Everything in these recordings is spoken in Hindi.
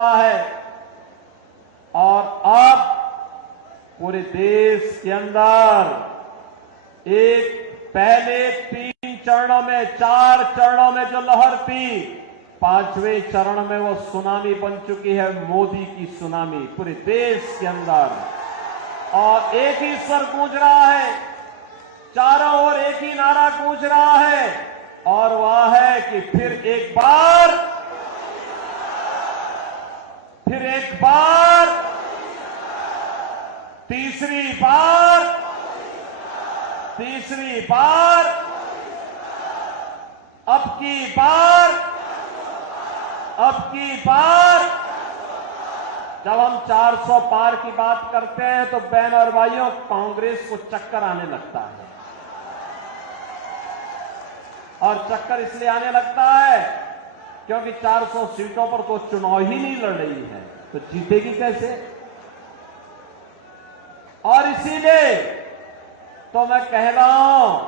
है और अब पूरे देश के अंदर एक पहले 3 चरणों में 4 चरणों में जो लहर थी, 5वें चरण में वो सुनामी बन चुकी है, मोदी की सुनामी पूरे देश के अंदर। और एक ही स्वर गूंज रहा है, चारों ओर एक ही नारा गूंज रहा है, और वह है कि फिर एक बार, तीसरी बार, अब की बार जब हम 400 पार की बात करते हैं तो बहन और भाइयों, कांग्रेस को चक्कर आने लगता है। और चक्कर इसलिए आने लगता है क्योंकि 400 सीटों पर तो चुनाव ही नहीं लड़ रही है, तो जीतेगी कैसे। और इसीलिए तो मैं कह रहा हूं,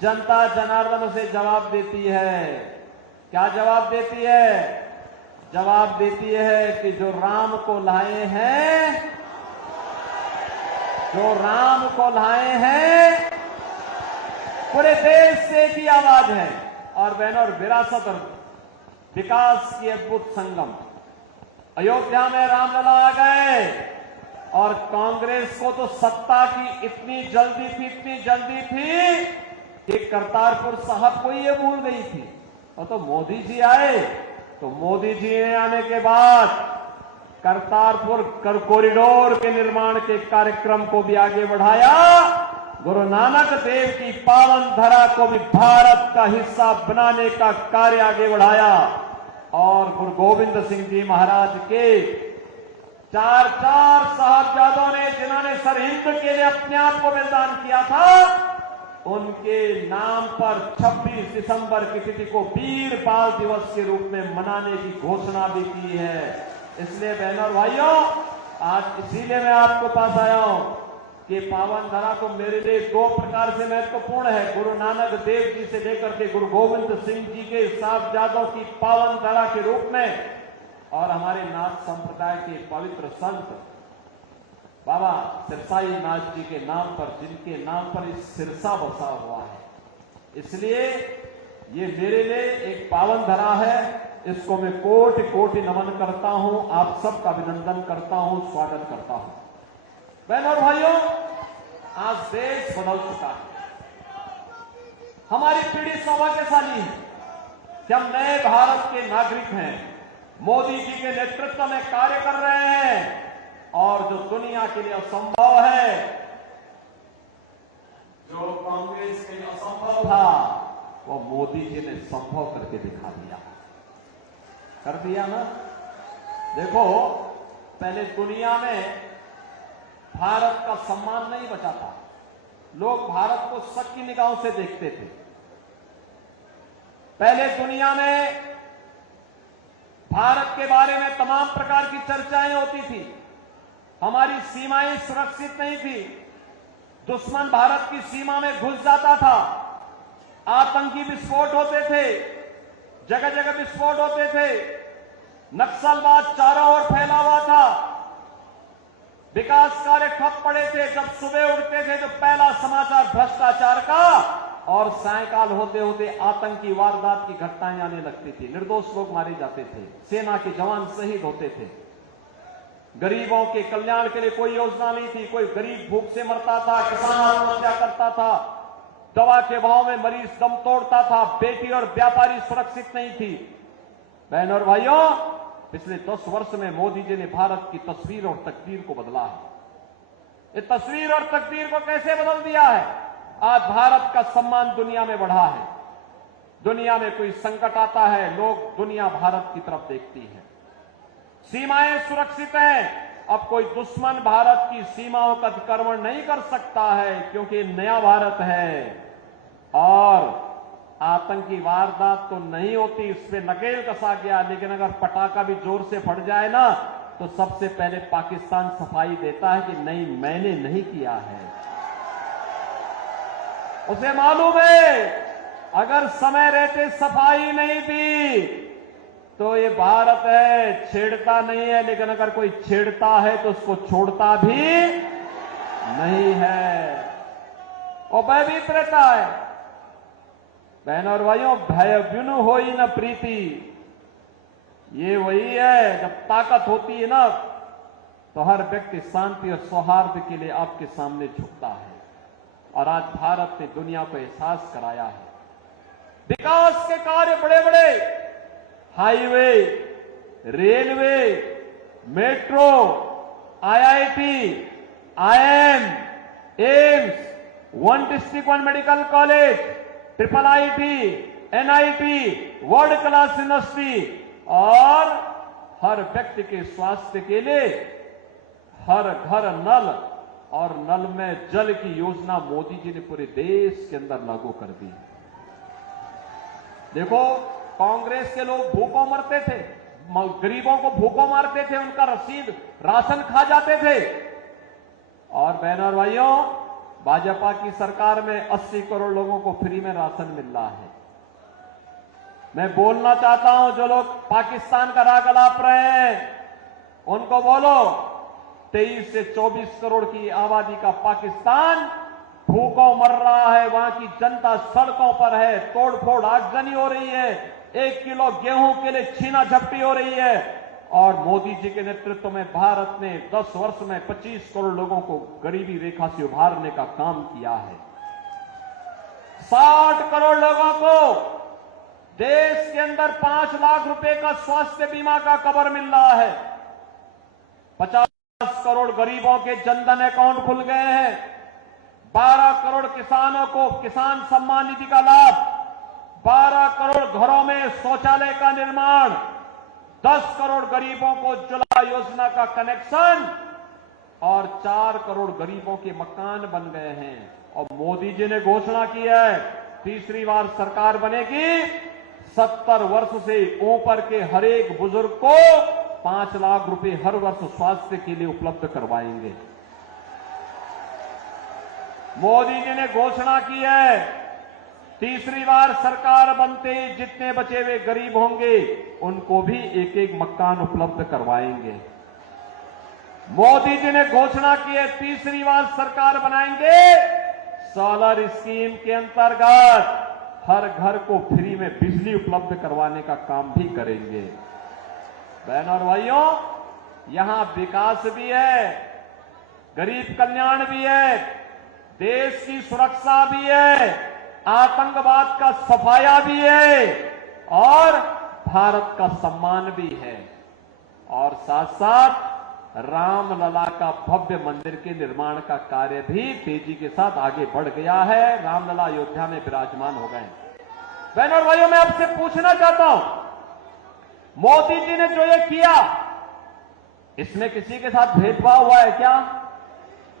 जनता जनार्दन से जवाब देती है। क्या जवाब देती है? जवाब देती है कि जो राम को लाए हैं, पूरे देश से एक ही आवाज है। और बहनों, और विरासत और विकास की अद्भुत संगम, अयोध्या में रामलला आ गए, और कांग्रेस को तो सत्ता की इतनी जल्दी थी कि करतारपुर साहब को ये भूल गई थी। और तो मोदी जी आए, तो मोदी जी ने आने के बाद करतारपुर कॉरिडोर के निर्माण के कार्यक्रम को भी आगे बढ़ाया। गुरु नानक देव की पावन धरा को भी भारत का हिस्सा बनाने का कार्य आगे बढ़ाया। और गुरु गोविंद सिंह जी महाराज के 4 साहबजादों ने, जिन्होंने सरहिंद के लिए अपने आप को बलिदान किया था, उनके नाम पर 26 दिसंबर की तिथि को वीर बाल दिवस के रूप में मनाने की घोषणा भी की है। इसलिए बहनों और भाइयों, आज इसीलिए मैं आपको पास आया हूं कि पावन धरा तो मेरे लिए 2 प्रकार से महत्वपूर्ण है। गुरु नानक देव जी से लेकर के गुरु गोविंद सिंह जी के साहबजादों की पावन धरा के रूप में, और हमारे नाथ संप्रदाय के पवित्र संत बाबा सिरसाई नाथ जी के नाम पर, जिनके नाम पर इस सिरसा बसा हुआ है, इसलिए ये मेरे लिए एक पावन धरा है। इसको मैं कोटि कोटि नमन करता हूं, आप सबका अभिनंदन करता हूं, स्वागत करता हूं। बहनों और भाइयों, आज देश बदल चुका है। हमारी पीढ़ी सौभाग्यशाली है कि हम नए भारत के नागरिक हैं, मोदी जी के नेतृत्व में कार्य कर रहे हैं, और जो दुनिया के लिए असंभव है, जो कांग्रेस के लिए असंभव था, वो मोदी जी ने संभव करके दिखा दिया। कर दिया ना। देखो, पहले दुनिया में भारत का सम्मान नहीं बचा था, लोग भारत को शक की निगाहों से देखते थे। पहले दुनिया में भारत के बारे में तमाम प्रकार की चर्चाएं होती थी, हमारी सीमाएं सुरक्षित नहीं थी, दुश्मन भारत की सीमा में घुस जाता था, आतंकी विस्फोट होते थे, जगह जगह विस्फोट होते थे, नक्सलवाद चारों ओर फैला हुआ था, विकास कार्य ठप पड़े थे। जब सुबह उठते थे तो पहला समाचार भ्रष्टाचार का, और सायंकाल होते होते आतंकी वारदात की घटनाएं आने लगती थी, निर्दोष लोग मारे जाते थे, सेना के जवान शहीद होते थे। गरीबों के कल्याण के लिए कोई योजना नहीं थी, कोई गरीब भूख से मरता था, किसान आत्महत्या करता था, दवा के भाव में मरीज दम तोड़ता था, बेटी और व्यापारी सुरक्षित नहीं थी। बहनों और भाइयों, पिछले 10 वर्ष में मोदी जी ने भारत की तस्वीर और तकदीर को बदला है। ये तस्वीर और तकदीर को कैसे बदल दिया है? आज भारत का सम्मान दुनिया में बढ़ा है। दुनिया में कोई संकट आता है, लोग, दुनिया भारत की तरफ देखती है। सीमाएं सुरक्षित हैं, अब कोई दुश्मन भारत की सीमाओं का अतिक्रमण नहीं कर सकता है, क्योंकि नया भारत है। और आतंकी वारदात तो नहीं होती, इस पे नकेल कसा गया, लेकिन अगर पटाखा भी जोर से फट जाए ना, तो सबसे पहले पाकिस्तान सफाई देता है कि नहीं, मैंने नहीं किया है। उसे मालूम है, अगर समय रहते सफाई नहीं दी तो ये भारत है, छेड़ता नहीं है, लेकिन अगर कोई छेड़ता है तो उसको छोड़ता भी नहीं है। वो भयभीत रहता है। बहनों और भाइयों, भय बिनु होई न प्रीति, ये वही है। जब ताकत होती है ना, तो हर व्यक्ति शांति और सौहार्द के लिए आपके सामने झुकता है। और आज भारत ने दुनिया को एहसास कराया है। विकास के कार्य बड़े बड़े, highway, railway, metro, IIT, IIM, AIIMS, one district one medical college, triple IT, NIT, world class university, और हर व्यक्ति के स्वास्थ्य के लिए हर घर नल और नल में जल की योजना मोदी जी ने पूरे देश के अंदर लागू कर दी। देखो, कांग्रेस के लोग भूखों मरते थे, गरीबों को भूखों मारते थे, उनका रसीद राशन खा जाते थे। और बहनों और भाइयों, भाजपा की सरकार में 80 करोड़ लोगों को फ्री में राशन मिल रहा है। मैं बोलना चाहता हूं, जो लोग पाकिस्तान का राग अलाप रहे हैं, उनको बोलो, 23 से 24 करोड़ की आबादी का पाकिस्तान भूखों मर रहा है। वहां की जनता सड़कों पर है, तोड़फोड़ आगजनी हो रही है, 1 किलो गेहूं के लिए छीना झपटी हो रही है। और मोदी जी के नेतृत्व में भारत ने 10 वर्ष में 25 करोड़ लोगों को गरीबी रेखा से उभारने का काम किया है। 60 करोड़ लोगों को देश के अंदर 5 लाख रुपए का स्वास्थ्य बीमा का कवर मिल रहा है। 50 करोड़ गरीबों के जनधन अकाउंट खुल गए हैं। 12 करोड़ किसानों को किसान सम्मान निधि का लाभ, 12 करोड़ घरों में शौचालय का निर्माण, 10 करोड़ गरीबों को उज्ज्वला योजना का कनेक्शन, और 4 करोड़ गरीबों के मकान बन गए हैं। और मोदी जी ने घोषणा की है, तीसरी बार सरकार बनेगी, 70 वर्ष से ऊपर के हर एक बुजुर्ग को 5 लाख रुपए हर वर्ष स्वास्थ्य के लिए उपलब्ध करवाएंगे। मोदी जी ने घोषणा की है, तीसरी बार सरकार बनते ही जितने बचे हुए गरीब होंगे उनको भी एक एक मकान उपलब्ध करवाएंगे। मोदी जी ने घोषणा की है, तीसरी बार सरकार बनाएंगे, सोलर स्कीम के अंतर्गत हर घर को फ्री में बिजली उपलब्ध करवाने का काम भी करेंगे। बहनों और भाइयों, यहां विकास भी है, गरीब कल्याण भी है, देश की सुरक्षा भी है, आतंकवाद का सफाया भी है, और भारत का सम्मान भी है। और साथ साथ रामलला का भव्य मंदिर के निर्माण का कार्य भी तेजी के साथ आगे बढ़ गया है। रामलला अयोध्या में विराजमान हो गए। बहनों और भाइयों, मैं आपसे पूछना चाहता हूं, मोदी जी ने जो ये किया, इसमें किसी के साथ भेदभाव हुआ है क्या?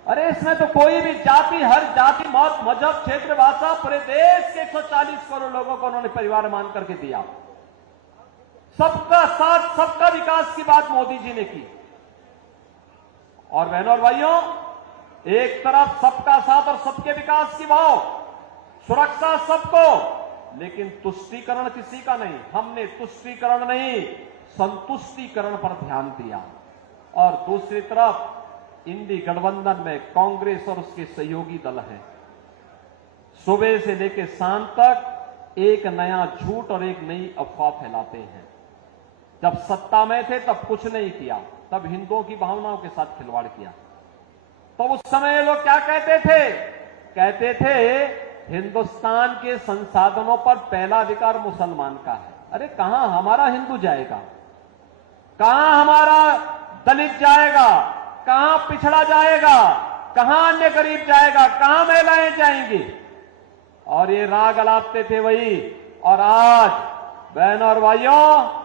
अरे इसमें तो कोई भी जाति, हर जाति, मत, मजहब, क्षेत्र, भाषा, पूरे देश के 140 करोड़ लोगों को उन्होंने परिवार मान करके दिया। सबका साथ, सबका विकास की बात मोदी जी ने की। और बहनों और भाइयों, एक तरफ सबका साथ और सबके विकास की भाव, सुरक्षा सबको, लेकिन तुष्टीकरण किसी का नहीं। हमने तुष्टीकरण नहीं, संतुष्टीकरण पर ध्यान दिया। और दूसरी तरफ इंडी गठबंधन में कांग्रेस और उसके सहयोगी दल हैं, सुबह से लेकर शाम तक एक नया झूठ और एक नई अफवाह फैलाते हैं। जब सत्ता में थे तब कुछ नहीं किया, तब हिंदुओं की भावनाओं के साथ खिलवाड़ किया। तो उस समय लोग क्या कहते थे? कहते थे हिंदुस्तान के संसाधनों पर पहला अधिकार मुसलमान का है। अरे कहां हमारा हिंदू जाएगा, कहां हमारा दलित जाएगा, कहां पिछड़ा जाएगा, कहां अन्य गरीब जाएगा, कहां महिलाएं जाएंगी? और ये राग अलापते थे वही। और आज बहनों और भाइयों,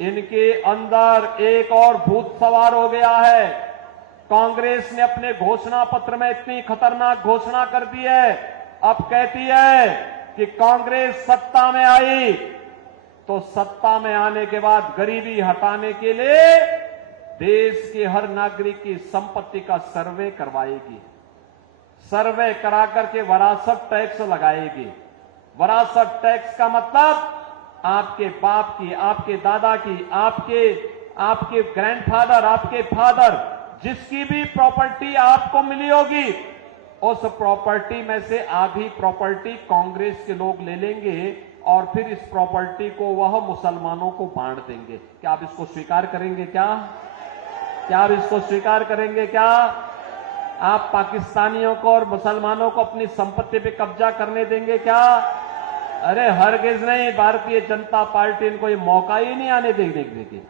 इनके अंदर एक और भूत सवार हो गया है। कांग्रेस ने अपने घोषणा पत्र में इतनी खतरनाक घोषणा कर दी है, अब कहती है कि कांग्रेस सत्ता में आई तो सत्ता में आने के बाद गरीबी हटाने के लिए देश के हर नागरिक की संपत्ति का सर्वे करवाएगी। सर्वे करा करके वरासत टैक्स लगाएगी। वरासत टैक्स का मतलब आपके बाप की, आपके दादा की, आपके ग्रैंडफादर, आपके फादर, जिसकी भी प्रॉपर्टी आपको मिली होगी, उस प्रॉपर्टी में से आधी प्रॉपर्टी कांग्रेस के लोग ले लेंगे और फिर इस प्रॉपर्टी को वह मुसलमानों को बांट देंगे। क्या आप इसको स्वीकार करेंगे? क्या आप इसको स्वीकार करेंगे? क्या आप पाकिस्तानियों को और मुसलमानों को अपनी संपत्ति पे कब्जा करने देंगे? क्या? अरे हरगिज नहीं। भारतीय जनता पार्टी इनको ये मौका ही नहीं आने देगी।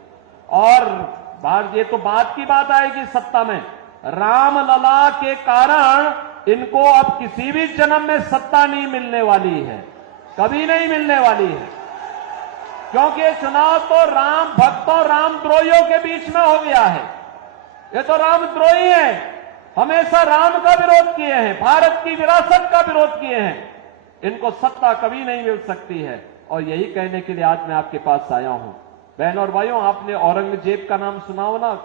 और ये तो बात की बात आएगी सत्ता में। रामलला के कारण इनको अब किसी भी जन्म में सत्ता नहीं मिलने वाली है, कभी नहीं मिलने वाली है, क्योंकि ये चुनाव तो राम भक्तों, रामद्रोहियों के बीच में हो गया है। ये तो रामद्रोही हैं, हमेशा राम का विरोध किए हैं, भारत की विरासत का विरोध किए हैं। इनको सत्ता कभी नहीं मिल सकती है। और यही कहने के लिए आज मैं आपके पास आया हूं। बहन और भाइयों, आपने औरंगजेब का नाम सुना हो ना?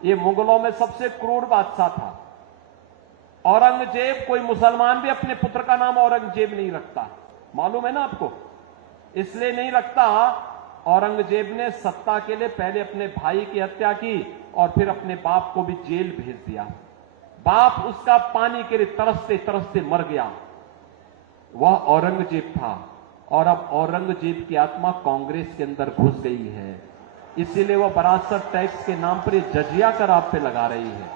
ये मुगलों में सबसे क्रूर बादशाह था। औरंगजेब, कोई मुसलमान भी अपने पुत्र का नाम औरंगजेब नहीं रखता, मालूम है ना आपको? इसलिए नहीं रखता, औरंगजेब ने सत्ता के लिए पहले अपने भाई की हत्या की और फिर अपने बाप को भी जेल भेज दिया। बाप उसका पानी के लिए तरसते तरसते मर गया। वह औरंगजेब था। और अब औरंगजेब की आत्मा कांग्रेस के अंदर घुस गई है, इसीलिए वह विरासत टैक्स के नाम पर जजिया कर आप पे लगा रही है।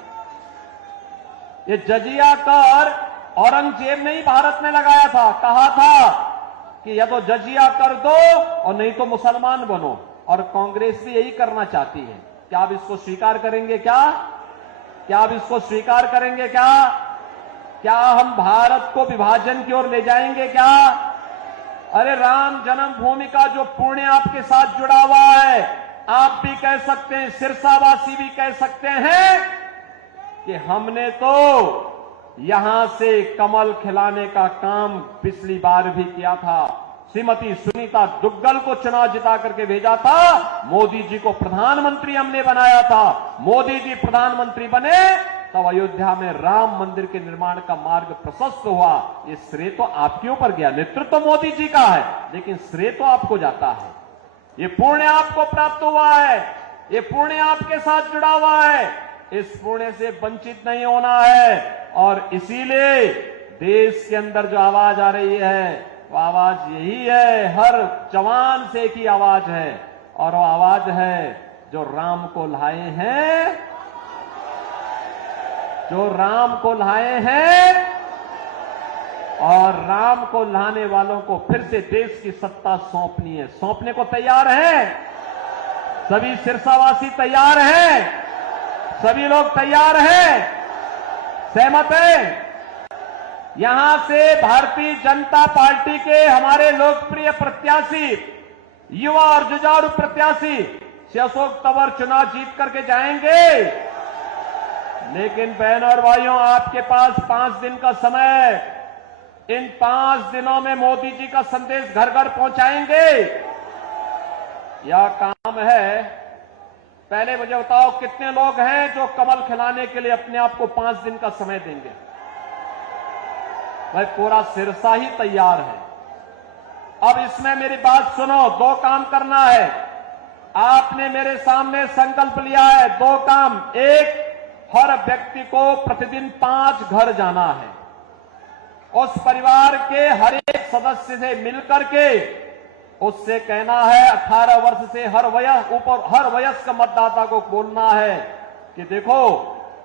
ये जजिया कर औरंगजेब ने ही भारत में लगाया था। कहा था कि या तो जजिया कर दो और नहीं तो मुसलमान बनो, और कांग्रेस भी यही करना चाहती है। क्या आप इसको स्वीकार करेंगे? क्या आप इसको स्वीकार करेंगे? क्या हम भारत को विभाजन की ओर ले जाएंगे? क्या? अरे राम जन्मभूमि का जो पुण्य आपके साथ जुड़ा हुआ है, आप भी कह सकते हैं, सिरसावासी भी कह सकते हैं कि हमने तो यहां से कमल खिलाने का काम पिछली बार भी किया था। श्रीमती सुनीता दुग्गल को चुनाव जिता करके भेजा था, मोदी जी को प्रधानमंत्री हमने बनाया था। मोदी जी प्रधानमंत्री बने तब अयोध्या में राम मंदिर के निर्माण का मार्ग प्रशस्त हुआ। ये श्रेय तो आपके ऊपर गया। नेतृत्व तो मोदी जी का है, लेकिन श्रेय तो आपको जाता है। ये पुण्य आपको प्राप्त हुआ है, ये पुण्य आपके साथ जुड़ा हुआ है। इस पुण्य से वंचित नहीं होना है। और इसीलिए देश के अंदर जो आवाज आ रही है, वो आवाज यही है, हर जवान से एक ही आवाज है, और वो आवाज है जो राम को लाए हैं, जो राम को लाए हैं, और राम को लाने वालों को फिर से देश की सत्ता सौंपनी है। सौंपने को तैयार हैं? सभी सिरसावासी तैयार हैं? सभी लोग तैयार हैं? सहमत हैं? यहां से भारतीय जनता पार्टी के हमारे लोकप्रिय प्रत्याशी, युवा और जुझारू प्रत्याशी श्री अशोक तंवर चुनाव जीत करके जाएंगे। लेकिन बहनों और भाइयों, आपके पास 5 दिन का समय है। इन 5 दिनों में मोदी जी का संदेश घर घर पहुंचाएंगे। यह काम है। पहले मुझे बताओ, कितने लोग हैं जो कमल खिलाने के लिए अपने आप को 5 दिन का समय देंगे? भाई पूरा सिरसा ही तैयार है। अब इसमें मेरी बात सुनो, 2 काम करना है। आपने मेरे सामने संकल्प लिया है 2 काम। एक, हर व्यक्ति को प्रतिदिन 5 घर जाना है। उस परिवार के हर एक सदस्य से मिलकर के उससे कहना है, 18 वर्ष से हर वयस्क मतदाता को बोलना है कि देखो,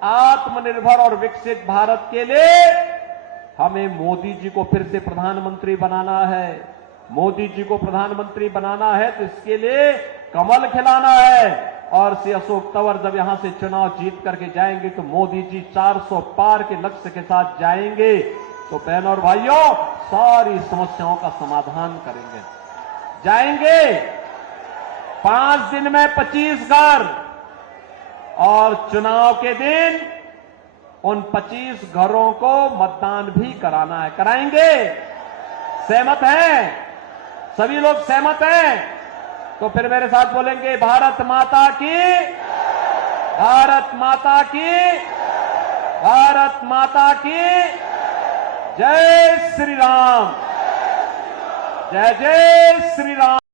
आत्मनिर्भर और विकसित भारत के लिए हमें मोदी जी को फिर से प्रधानमंत्री बनाना है। मोदी जी को प्रधानमंत्री बनाना है तो इसके लिए कमल खिलाना है। और श्री अशोक तंवर जब यहां से चुनाव जीत करके जाएंगे तो मोदी जी 400 पार के लक्ष्य के साथ जाएंगे। तो बहनों और भाइयों, सारी समस्याओं का समाधान करेंगे। जाएंगे 5 दिन में 25 घर, और चुनाव के दिन उन 25 घरों को मतदान भी कराना है। कराएंगे? सहमत हैं? सभी लोग सहमत हैं? तो फिर मेरे साथ बोलेंगे, भारत माता की, भारत माता की, भारत माता की जय श्री राम, जय जय श्री राम।